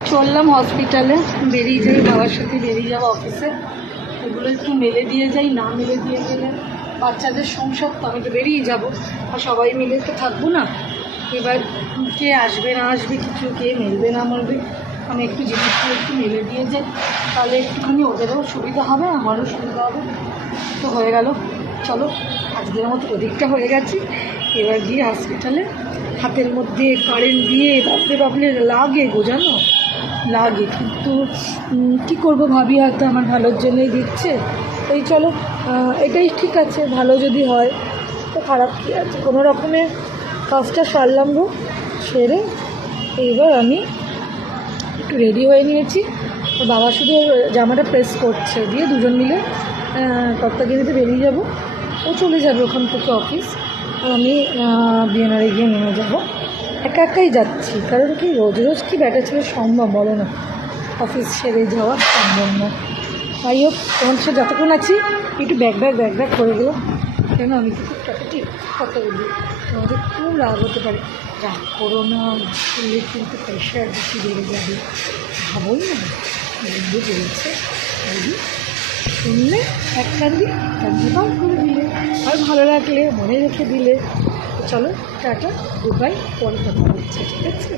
চললাম হসপিটালে, বেরিয়ে যাই, বাবার সাথে বেরিয়ে যাবো অফিসে। এগুলো একটু মেলে দিয়ে যাই, না মেলে দিয়ে গেলে বাচ্চাদের সংসার, তো আমি তো বেরিয়ে যাব, আর সবাই মিলে তো থাকবো না। এবার কে আসবে না আসবে কিছু, কে মেলবে না মারবে, আমি একটু জিনিসগুলো একটু মেলে দিয়ে যাই, তাহলে একটুখানি ওদেরও সুবিধা হবে, আমারও সুবিধা হবে। তো হয়ে গেল, চলো আজকের মতো ওদিকটা হয়ে গেছি। এবার গিয়ে হসপিটালে হাতের মধ্যে কারেন্ট দিয়ে বাপরে বাপরে লাগে গো, জানো লাগে, কিন্তু কী করবো, ভাবি হয়তো আমার ভালোর জন্যই দিচ্ছে। এই চলো, এটাই ঠিক আছে, ভালো যদি হয় তো খারাপ কী আছে। কোনো রকমে কাজটা সারলাম গো, সেরে এবার আমি একটু রেডি হয়ে নিয়েছি। তো বাবা শুধু জামাটা প্রেস করছে, দিয়ে দুজন মিলে কর্তাগিরিতে বেরিয়ে যাব। ও চলে যাবে ওখান থেকে অফিস, আর আমি বিএনআরে গিয়ে নেমে যাব। একা একাই যাচ্ছি, কারণ কি রোজ রোজ কি ব্যাটা ছেলে সম্ভব বলো না, অফিস ছেড়ে যাওয়া সম্ভব না। তাই হোক, তোমার সাথে যতক্ষণ আছি একটু ব্যাগ করে গেলাম, কেন আমি তো খুব টপিটিভ কথা বলি, তোমাদের খুব রাগ হতে পারে। রাগ করো না, করলে কিন্তু প্রেশার বেশি বেড়ে যাবে, ভাবোই না বন্ধু বলছে, শুনলে এক কান্দি কান্দিটাও করে দিলে, আর ভালো লাগলে মনে রেখে দিলে। চলো টাটা, গুড বাই, পরে কথা হচ্ছে, ঠিক আছে।